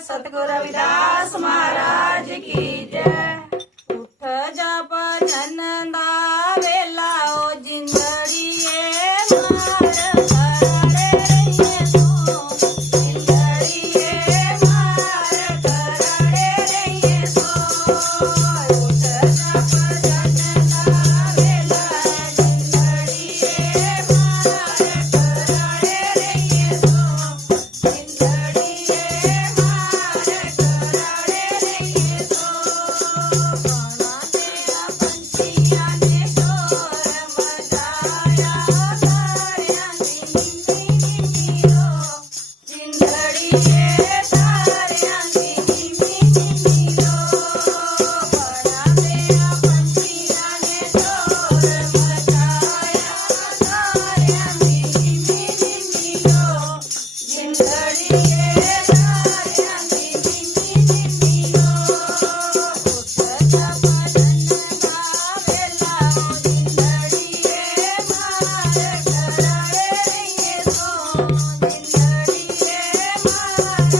सतगुरु रविदास महाराज की जय। उठ जा भजन दा वेला ओ जिंदड़िए मार कराड़े रहिए सो, जिंदड़िए मार कराड़े रहिए सो। उठ जा भजन दा वेला जिंदड़िए मार कराड़े रहिए सो, जिंदड़िए मार कराड़े रहिए सो। घणा तेरा पंछियां ने शोर मचाया, तारियां दी नीमी नीमी रो, जिंदड़िए तारियां दी नीमी नीमी रो। घणा तेरा पंछियां ने शोर मचाया, तारियां दी नीमी नीमी रो, जिंदड़िए तारियां दी नीमी नीमी रो। उठ जा भजन दा वेला ओ जिंदड़िए मार कराड़े रहिए सो, जिंदड़िए मार